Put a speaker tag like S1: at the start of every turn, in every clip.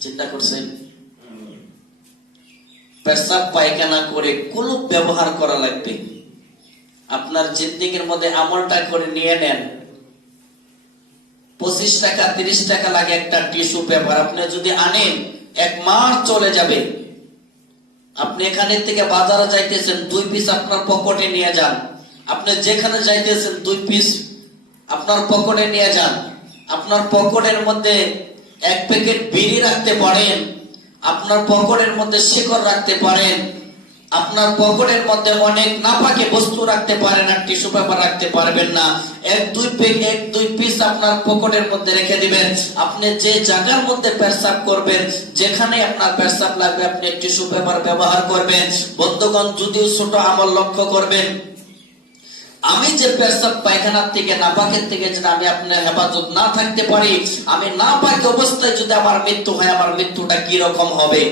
S1: চিন্তা করছেন? পেশাব পায়খানা করে কুলুপ ব্যবহার করা লাগবে? আপনার জিন্দিগির মধ্যে আমলটা করে নিয়ে নেন। পঁচিশ টাকা, তিরিশ টাকা লাগে একটা টিস্যু পেপার। আপনি যদি আনেন, এক মাস চলে যাবে। আপনি এখানে থেকে বাজারে যাইতেছেন, দুই পিস আপনার পকেটে নিয়ে যান। আপনি যেখানে যাইতেছেন, দুই পিস আপনার পকেটে নিয়ে যান। আপনার পকেটের মধ্যে এক প্যাকেট বিড়ি রাখতে পারেন, আপনার পকেটের মধ্যে শিকড় রাখতে পারেন, আপনার পকেটের মধ্যে অনেক নাপাকে বস্তু রাখতে পারেন আর টিস্যু পেপার রাখতে পারবেন না। এক দুই এক দুই পিস আপনার পকেটের মধ্যে রেখে দিবেন। আপনি যে জায়গার মধ্যে পেশাব করবেন যেখানে আপনার পেশাব লাগবে, আপনি টিস্যু পেপার ব্যবহার করবেন। বন্ধুগণ, যদিও ছোট আমল লক্ষ্য করবেন আমি যে পেশাব পায়খানার থেকে, নাপাকের থেকে যেন আমি আপনার হেফাজত না থাকতে পারি, আমি না পাক অবস্থায় যদি আমার মৃত্যু হয়, আমার মৃত্যুটা কি রকম হবে?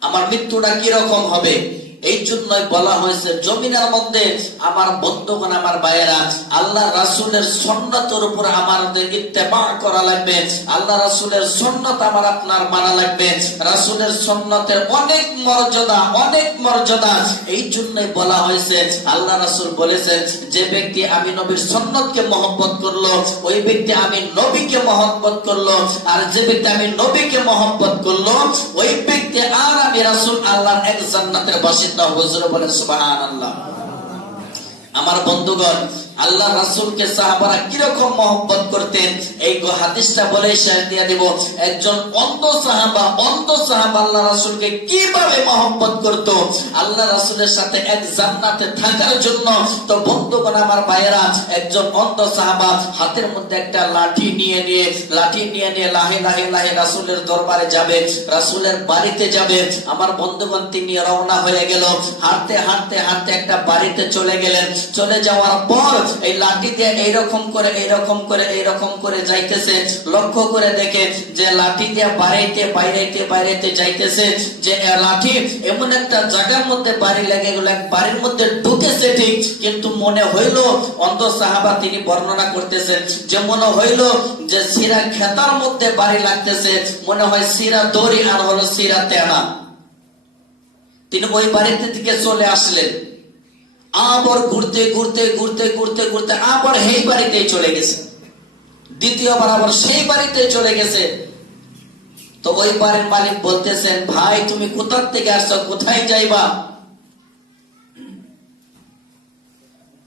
S1: আমার মৃত্যুটা কি রকম হবে? এই জন্যই বলা হয়েছে, জমিনের মধ্যে আমার বন্ধুগণ, আমার ভাইয়েরা, আল্লাহ রাসুলের সন্ন্যতের উপর আমাদের ইত্তেবা করা লাগবে। আল্লাহ রাসুলের সন্ন্যত আমার আপনার মানা লাগবে। রাসুলের সন্ন্যতের অনেক মর্যাদা অনেক মর্যাদা। এই জন্যই বলা হয়েছে, আল্লাহ রাসুল বলেছেন যে ব্যক্তি আমি নবীর সন্ন্যতকে মহব্বত করল, ওই ব্যক্তি আমি নবীকে মহব্বত করল, আর যে ব্যক্তি আমি নবীকে মহব্বত করল, ওই ব্যক্তি আর আমি রাসুল আল্লাহর এক জান্নাতের বাসিন্দা হুজুর বলেন সুবহানাল্লাহ। আমার বন্ধুগণ আল্লাহ রাসূলকে সাহাবারা কীরকম মহব্বত করতেন? এই হাদিসটা বলে শেষ দিয়ে দেব। একজন অন্ধ সাহাবা অন্ধ সাহাবা আল্লাহ রাসূলকে কীভাবে মহব্বত করত? আল্লাহ রাসূলের সাথে এক জান্নাতে থাকার জন্য তো বন্ধুগণ আমার ভাইয়েরা, একজন অন্ধ সাহাবা হাতের মধ্যে একটা লাঠি নিয়ে নিয়ে, লাঠি নিয়ে নিয়ে লাহে লাহে লাহে রাসূলের দরবারে যাবে, রাসূলের বাড়িতে যাবে। আমার বন্ধুগণ তিনি রওনা হয়ে গেল। হাঁটতে হাঁটতে হাঁটতে একটা বাড়িতে চলে গেলেন। চলে যাওয়ার পর এই লাঠি দিয়ে এইরকম করে এইরকম করে এইরকম করে যাইতেছে, লক্ষ্য করে দেখে যে লাঠি দিয়ে বাড়াইতে, বাইরাইতে বাইরাইতে যাইতেছে, যে লাঠি এমন একটা জায়গার মধ্যে বাড়ি লেগে গেল, এক বাড়ির মধ্যে ঢুকেছে ঠিক, কিন্তু মনে হইল অন্ধ সাহাবা তিনি বর্ণনা করতেছেন যে মনে হইল যে সিরা খেতার মধ্যে বাড়ি লাগতেছে, মনে হয় সিরা দড়ি আর হলো সিরা তেনা। তিনি ওই বাড়িতে থেকে চলে আসলেন। আবার ঘুরতে ঘুরতে ঘুরতে ঘুরতে ঘুরতে আবার সেই বাড়িতেই চলে গেছে। দ্বিতীয়বার আবার সেই বাড়িতে চলে গেছে। তো ওই বাড়ির মালিক বলতেছেন, ভাই, তুমি কোথার থেকে আসছো? কোথায় যাইবা?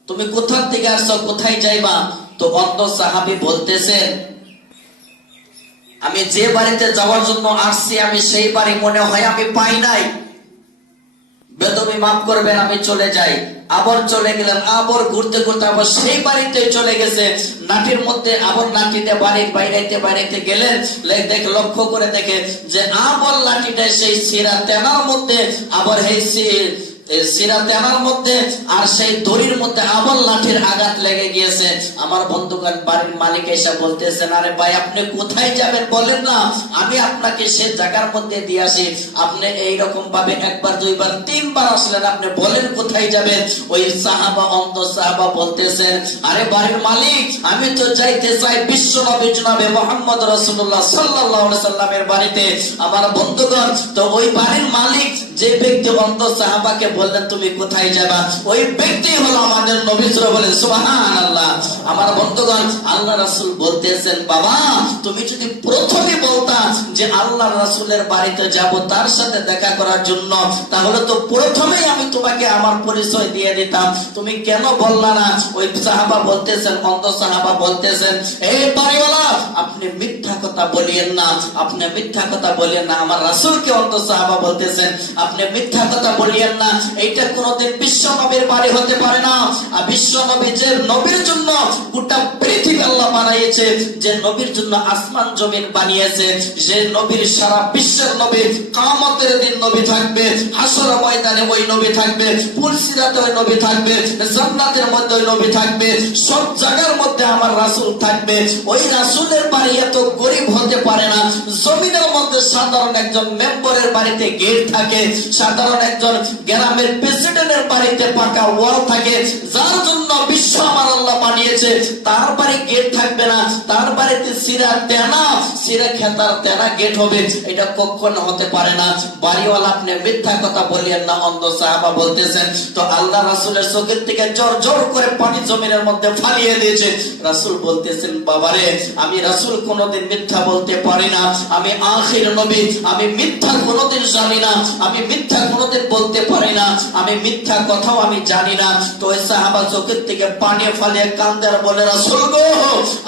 S1: তুমি কোথার থেকে আসছো? কোথায় যাইবা? তো অন্য সাহাবি বলতেছেন, আমি যে বাড়িতে যাওয়ার জন্য আসছি, আমি সেই বাড়ি মনে হয় আমি পাই নাই। বেদমি মাফ করবেন, আমি চলে যাই। আবার চলে গেলেন, আবার ঘুরতে ঘুরতে আবার সেই বাড়িতে চলে গেছে। নাটির মধ্যে আবার লাঠিতে বাড়ির বাইরেতে বাইরেতে গেলেন। দেখ, লক্ষ্য করে দেখে যে আবার লাঠিটা সেই সিরা তেনার মধ্যে আবার সেই সি- এই সিরা তেনার মধ্যে আর সেই দড়ির মধ্যে আবার লাঠির আঘাত লেগে গিয়েছে। আমার বন্ধুগণ, বাড়ির মালিক এসে বলতেছেন আরে ভাই, আপনি কোথায় যাবেন বলেন না। আমি আপনাকে সে জায়গার মধ্যে দিয়ে আসি। আপনি এই রকম ভাবে একবার, দুইবার, তিনবার আসলেন, আপনি বলেন কোথায় যাবেন? ওই সাহাবা অন্ত সাহাবা বলতেছেন আরে বাড়ির মালিক, আমি তো যাইতে চাই বিশ্ব বাড়িতে। আমার ওই বাড়ির মালিক যে ব্যক্তি অন্ত সাহাবাকে বললেন, তুমি কোথায় যাবা? ওই ব্যক্তি হলো আমাদের নবীর বলেন সুবহান আল্লাহ আমার বন্ধুগণ, আল্লাহ রাসূল বলতেছেন, বাবা, তুমি যদি প্রথমে বলতা যে আল্লাহ রাসূলের বাড়িতে যাব তার সাথে দেখা করার জন্য, তাহলে তো প্রথমেই আমি তোমাকে আমার পরিচয় দিয়ে দিতাম। তুমি কেন বললা না? ওই সাহাবা বলতেছেন অন্ত সাহাবা বলতেছেন এই বাড়িওয়ালা, আপনি মিথ্যা কথা বলিয়েন না, আপনি মিথ্যা কথা বলিয়েন না। আমার রাসূলকে অন্ত সাহাবা বলতেছেন, আপনি মিথ্যা কথা বলিয়েন না এইটা কোনোদিন বিশ্ব নবীর বাড়ি হতে পারে না। আর বিশ্ব নবী যে নবীর জন্য গোটা পৃথিবী আল্লাহ বানাইয়েছে যে নবীর জন্য আসমান, জমিন বানিয়েছে, যে নবীর সারা বিশ্বের নবী কামতের দিন নবী থাকবে, হাসর ময়দানে ওই নবী থাকবে পুলসিরাতে ওই নবী থাকবে, জান্নাতের মধ্যে ওই নবী থাকবে, সব জায়গার মধ্যে আমার রাসূল থাকবে। ওই রাসূলের বাড়ি এত গরিব হতে পারে না। জমিনের মধ্যে মধ্যে সাধারণ একজন মেম্বারের বাড়িতে গেট থাকে, সাধারণ একজন গ্রামের প্রেসিডেন্টের বাড়িতে পাকা ওয়াল থাকে, যার জন্য বিশ্ব আমার আল্লাহ বানিয়েছে। তার বাড়ি গেট থাকবে না, তার বাড়িতে সিরা তেনা, সিরা খেতার তেনা গেট হবে। এটা কখনো হতে পারে না। বাড়িওয়ালা আপনি মিথ্যা কথা বলিয়েন না, অন্ধ সাহাবা বলতেছেন। তো আল্লাহ রাসুলের চোখের থেকে জোর জোর করে পানি জমিনের মধ্যে ফালিয়ে দিয়েছে। রাসুল বলতেছেন, বাবারে, আমি রাসুল কোনোদিন মিথ্যা বলতে পারি না। আমি আখির নবী, আমি মিথ্যা কোনোদিন জানি না। আমি মিথ্যা কোনোদিন বলতে পারি না। আমি মিথ্যা কথাও আমি জানি না। তো সাহাবা চোখের থেকে পানি ফালিয়ে কান্দে আর বলে, রাসুল গো,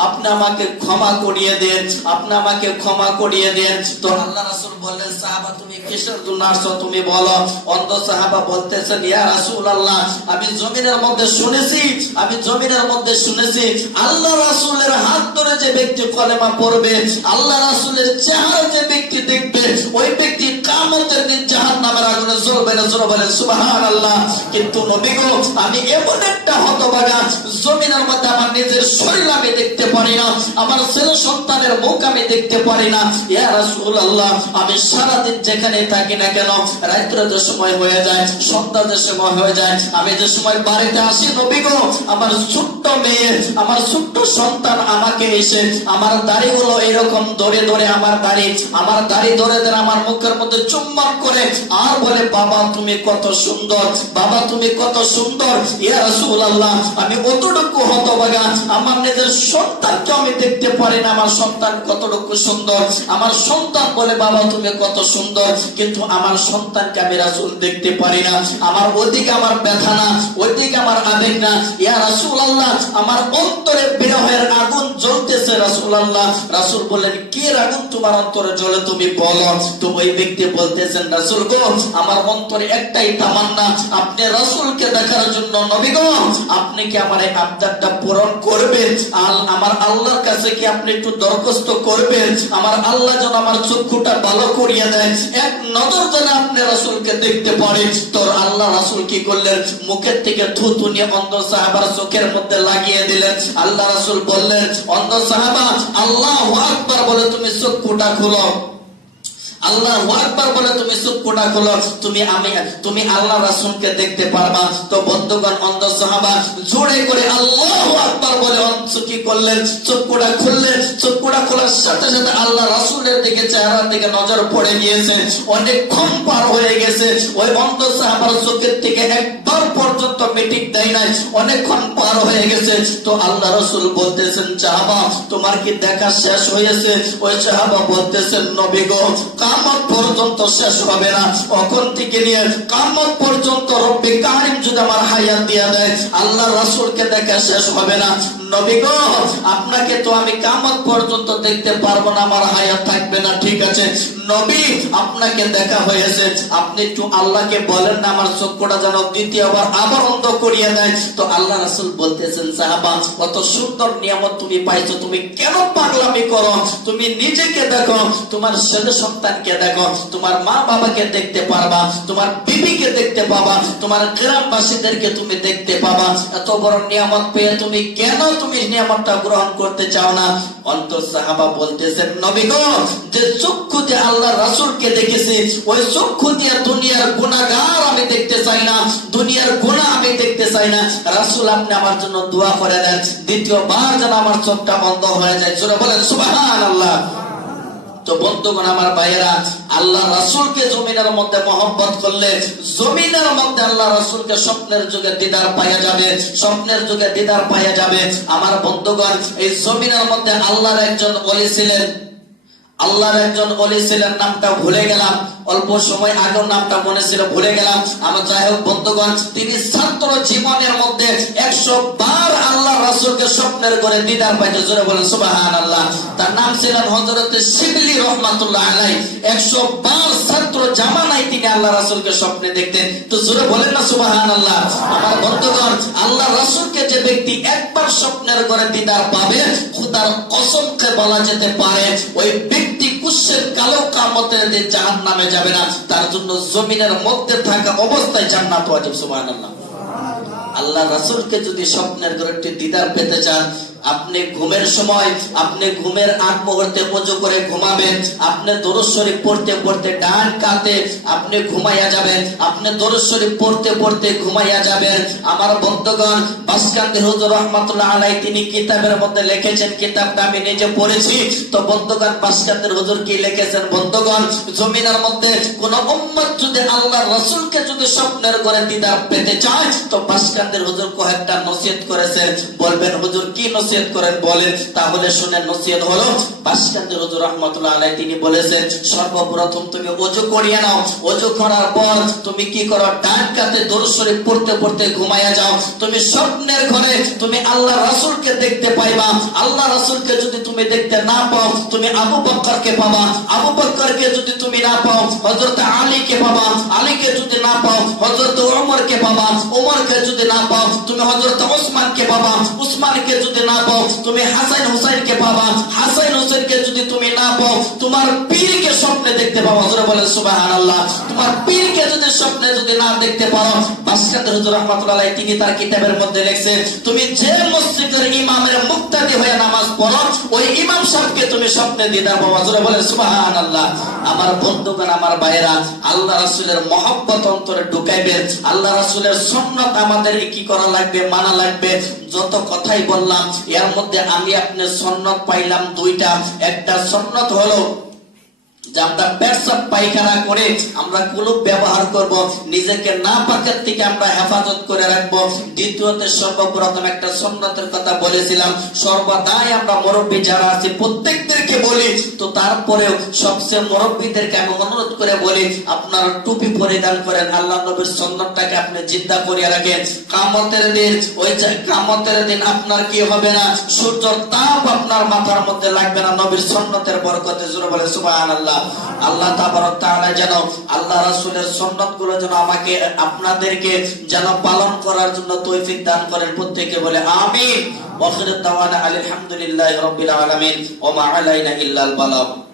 S1: আপনি আমাকে ক্ষমা করিয়ে দেন, আপনি আমাকে ক্ষমা করিয়ে দেন। তো আল্লাহ রাসুল বললেন, সাহাবা, তুমি কিসের জন্য আসছো? তুমি বলো। অন্ধ সাহাবা বলতেছেন ইয়া রাসুল আল্লাহ আমি জমিনের মধ্যে শুনেছি, আমি জমিনের মধ্যে শুনেছি, আল্লাহ রাসুলের হাত ধরে যে ব্যক্তি কলেমা পড়বে, আল্লাহ রাসুলের চেহারা যে ব্যক্তি দেখবে, ওই ব্যক্তি কামতের দিন জাহান নামের আগুনে জ্বলবে না, জ্বলবে বলে কিন্তু নবী আমি এমন একটা হতবাগা জমিনের মধ্যে আমার নিজের শরীর আমি দেখতে পারি না, আমার ছেলে সন্তানের মুখ আমি দেখতে পারি না। আল্লাহ আমি সারাদিন যেখানে থাকি না কেন যে সময় হয়ে যায়, সন্ধ্যা যে সময় হয়ে যায়, আমি যে সময় বাড়িতে আসি আমার ছোট্ট মেয়ে, আমার ছোট্ট সন্তান আমাকে এসে, আমার দাড়িগুলো এরকম ধরে ধরে আমার দাড়ি আমার দাড়ি ধরে ধরে আমার মুখের মধ্যে চুম্বন করে, আর বলে, বাবা, তুমি কত সুন্দর। বাবা, তুমি কত সুন্দর। ইয়া রাসূলুল্লাহ, আমি অতটুকু হতভাগা। আমার নিজের সন্তানকে আমি দেখতে পারি না। আমার সন্তান কতটুকু সুন্দর। আমার সন্তান বলে, বাবা, তুমি কত সুন্দর। কিন্তু আমার সন্তানকে আমি রাসূল দেখতে পারি না। আমার ওদিকে আমার ব্যথা না, ওইদিকে আমার আবেগ না। ইয়া রাসূলুল্লাহ, আমার অন্তরে বিরহের আগুন জ্বলতেছে রাসূলুল্লাহ। রাসূল বলেন কে আগুন তোমার অন্তরে জ্বলে তুমি বলো? তো ওই ব্যক্তি বলতেছেন, রাসূল গো, আমার অন্তরে একটাই আপনি দেখার জন্য আপনি কি আমার এই আবদারটা পূরণ করবেন? আর আমার আল্লাহর কাছে কি আপনি একটু দরখাস্ত করবেন? আমার আল্লাহ যেন আমার চক্ষুটা ভালো করিয়ে দেয়। এক নজর যেন আপনি দেখতে তোর আল্লাহ রাসূল কি করলেন? মুখের থেকে থুতু নিয়ে অন্ধ সাহাবার চোখের মধ্যে লাগিয়ে দিলেন। আল্লাহ রাসূল বললেন, অন্ধ সাহাবা, আল্লাহ আকবার বলে তুমি চক্ষুটা খুলো। আল্লাহ আকবার বলে, তুমি চক্ষুটা খোলো তুমি আমি, তুমি আল্লাহ রাসূলকে দেখতে পারবা। তো বন্ধুগণ, অন্ধ সাহাবা জোরে করে আল্লাহ আকবার বলে কি করলেন চক্ষুটা খুললেন চক্ষুটা খোলার সাথে সাথে আল্লাহ রাসূলের দিকে চেহারার দিকে নজর পড়ে গিয়েছে। অনেকক্ষণ পার হয়ে গেছে। ওই অন্ধ সাহাবার চোখের থেকে একবার পর্যন্ত মিটিং দেয় নাই। অনেকক্ষণ পার হয়ে গেছে। তো আল্লাহ রসুল বলতেছেন চাহাবা তোমার কি দেখা শেষ হয়েছে? ওই চাহাবা বলতেছেন, নবী গো কামত পর্যন্ত শেষ হবে না। অখন থেকে নিয়ে কামত পর্যন্ত রব্বি কারিম যদি আমার হাইয়া দিয়া দেয় আল্লাহ রাসুলকে দেখা শেষ হবে না। নবী গো, আপনাকে তো আমি কামত পর্যন্ত দেখতে পারব না, আমার হায়াত থাকবে না, ঠিক আছে? নবী, আপনাকে দেখা হয়েছে। আপনি একটু আল্লাহকে বলেন না, আমার চক্ষুটা যেন দ্বিতীয়বার আবার অন্ধ করিয়ে দেয়। তো আল্লাহ রাসূল বলতেছেন, সাহাবা, কত সুন্দর নিয়ামত তুমি পাইছো, তুমি কেন পাগলামি করো? তুমি নিজেকে দেখো, তোমার ছেলে সন্তানকে দেখো, তোমার মা বাবাকে দেখতে পারবা, তোমার বিবিকে দেখতে পাবা, তোমার গ্রামবাসীদেরকে তুমি দেখতে পাবা। এত বড় নিয়ামত পেয়ে তুমি কেন তুমি নিয়ামতটা গ্রহণ করতে চাও না? অন্তর সাহাবা বলতেছেন, নবী গো, যে চক্ষু দিয়ে আল্লাহ রাসূলকে দেখেছি, ওই চক্ষু দিয়ে দুনিয়ার গুনাহগার আমি দেখতে চাই না, দুনিয়ার গুনাহ আমি দেখতে চাই না। রাসূল আপনি আমার জন্য দোয়া করে দেন। দ্বিতীয়বার যেন আমার চোখটা বন্ধ হয়ে যায়। জোরে বলেন, সুবহানাল্লাহ। তো বন্ধুগণ, আমার ভাইয়েরা, আল্লাহ রাসুলকে জমিনের মধ্যে মহব্বত করলে জমিনের মধ্যে আল্লাহ রাসুলকে স্বপ্নের যুগে দিদার পাইয়া যাবে, স্বপ্নের যুগে দিদার পাইয়া যাবে। আমার বন্ধুগণ, এই জমিনের মধ্যে আল্লাহর একজন ওলি ছিলেন আল্লাহর একজন অলি ছিলেন, নামটা ভুলে গেলাম। অল্প সময় আগের নামটা মনে ছিল, ভুলে গেলাম। আমার যাই হোক, বন্ধুগণ, তিনি ছাত্র জীবনের মধ্যে একশো বার আল্লাহ রাসূলকে স্বপ্নের করে দিদার পাইতে জোরে বলেন সুবাহান আল্লাহ তার নাম ছিলেন হজরত শিবলি রহমাতুল্লাহ আলাই একশো বার ছাত্র তিনি আল্লাহ রাসূলকে স্বপ্নে দেখতেন। তো জোরে বলেন না সুবাহান আল্লাহ আমার বন্ধুগণ আল্লাহ রাসূলকে যে একবার করে দিদার পাবে, খুদার কসমকে বলা যেতে পারে, ওই ব্যক্তি কুশের কালো কামতের দিন জাহান নামে যাবে না, তার জন্য জমিনের মধ্যে থাকা অবস্থায় জান্নাত ওয়াজিব, সুবহানাল্লাহ। আল্লাহ রাসূলকে যদি স্বপ্নের ঘরে একটি দিদার পেতে চান আপনি ঘুমের সময়, আপনি ঘুমের আগ মুহূর্তে অজু করে ঘুমাবেন, আপনি দরুদ শরীফ পড়তে পড়তে ডান কাতে আপনি ঘুমাইয়া যাবেন, আপনি দরুদ শরীফ পড়তে পড়তে ঘুমাইয়া যাবেন। আমার বন্ধুগণ বাসকান্দি হুজুর রহমাতুল্লাহ আলাই তিনি কিতাবের মধ্যে লিখেছেন, কিতাবটা আমি নিজে পড়েছি। তো বন্ধুগণ, বাসকান্দির হুজুর কি লিখেছেন? বন্ধুগণ, জমিনের মধ্যে কোন উম্মত যদি আল্লাহ রসুলকে যদি স্বপ্নের করে দিদার পেতে চায়, তো বাসকান্দির হুজুর কয়েকটা নসিহত করেছে। বলবেন, হুজুর, কি নসিহত করেন, বলেন, তাহলে শুনে নসিহত হলো বাসকান্দির হুজুর রহমতুল্লাহ আলাই তিনি বলেছেন, সর্বপ্রথম তুমি অজু করিয়ে নাও, অজু করার পর তুমি কি করো, ডান কাতে দরুদ পড়তে পড়তে ঘুমাইয়া যাও, তুমি স্বপ্নের ঘরে তুমি আল্লাহ রাসূলকে দেখতে পাইবা, আল্লাহ রাসূলকে যদি তুমি দেখতে না পাও, তুমি আবু বকরকে পাবা, আবু বকরকে যদি তুমি না পাও, হযরত আলীকে পাবা, আলীকে যদি না পাও, হযরত ওমরকে পাবা, ওমরকে যদি না পাও, তুমি হযরত ওসমানকে পাবা উসমানকে যদি না পাও, তুমি হাসান হুসাইনকে পাবা। হাসান হুসাইনকে যদি তুমি না পাও, তোমার পীরকে স্বপ্নে দেখতে পাবো। হযরত বলেন, সুবহানাল্লাহ। তোমার পীরকে যদি স্বপ্নে যদি না দেখতে পারো বাসকাদের হুজুর রাহমাতুল্লাহ তিনি তার কিতাবের মধ্যে লিখছেন, তুমি যে মসজিদের ইমামের মুক্তাদি হয়ে নামাজ পড়ো, ওই ইমাম সাহেবকে তুমি স্বপ্নে দিদার পাবো। হযরত বলেন, সুবহানাল্লাহ। আমার বন্ধুগণ, আমার ভাইরা আল্লাহ রাসূলের মহব্বত অন্তরে ঢুকাইবেন আল্লাহ রাসূলের সুন্নাত আমাদের কি করা লাগবে, মানা লাগবে? যত কথাই বললাম এর মধ্যে আমি আপনার সন্ন্যত পাইলাম দুইটা। একটা সন্ন্যত হলো যে পায়খানা করে আমরা কুলুপ ব্যবহার করব, নিজেকে না পাকের থেকে আমরা হেফাজত করে রাখব। দ্বিতীয়তে সর্বপ্রথম একটা সন্ন্যতের কথা বলেছিলাম, সর্বদাই আমরা মুরব্বী যারা আছি প্রত্যেকদেরকে বলি, তো তারপরেও সবচেয়ে মুরব্বীদেরকে আমি অনুরোধ করে বলি, আপনারা টুপি পরিধান করেন, আল্লাহ নবীর সন্ন্যতটাকে আপনি চিন্তা করিয়া রাখেন। কামতের দিন, ওই কামতের দিন আপনার কি হবে না? সূর্যর তাপ আপনার মাথার মধ্যে লাগবে না, নবীর সন্ন্যতের বরকতে জোরে বলে সুবহানাল্লাহ। আল্লাহ যেন আল্লাহ রাসুলের সন্ন্যতগুলো যেন আমাকে, আপনাদেরকে যেন পালন করার জন্য তৈফিক দান করেন। প্রত্যেকে বলে আমি ওয়া আখিরু দাওয়ানা আলহামদুলিল্লাহি রাব্বিল আলামিন। ওয়া আলাইনা ইল্লাল বালাগ।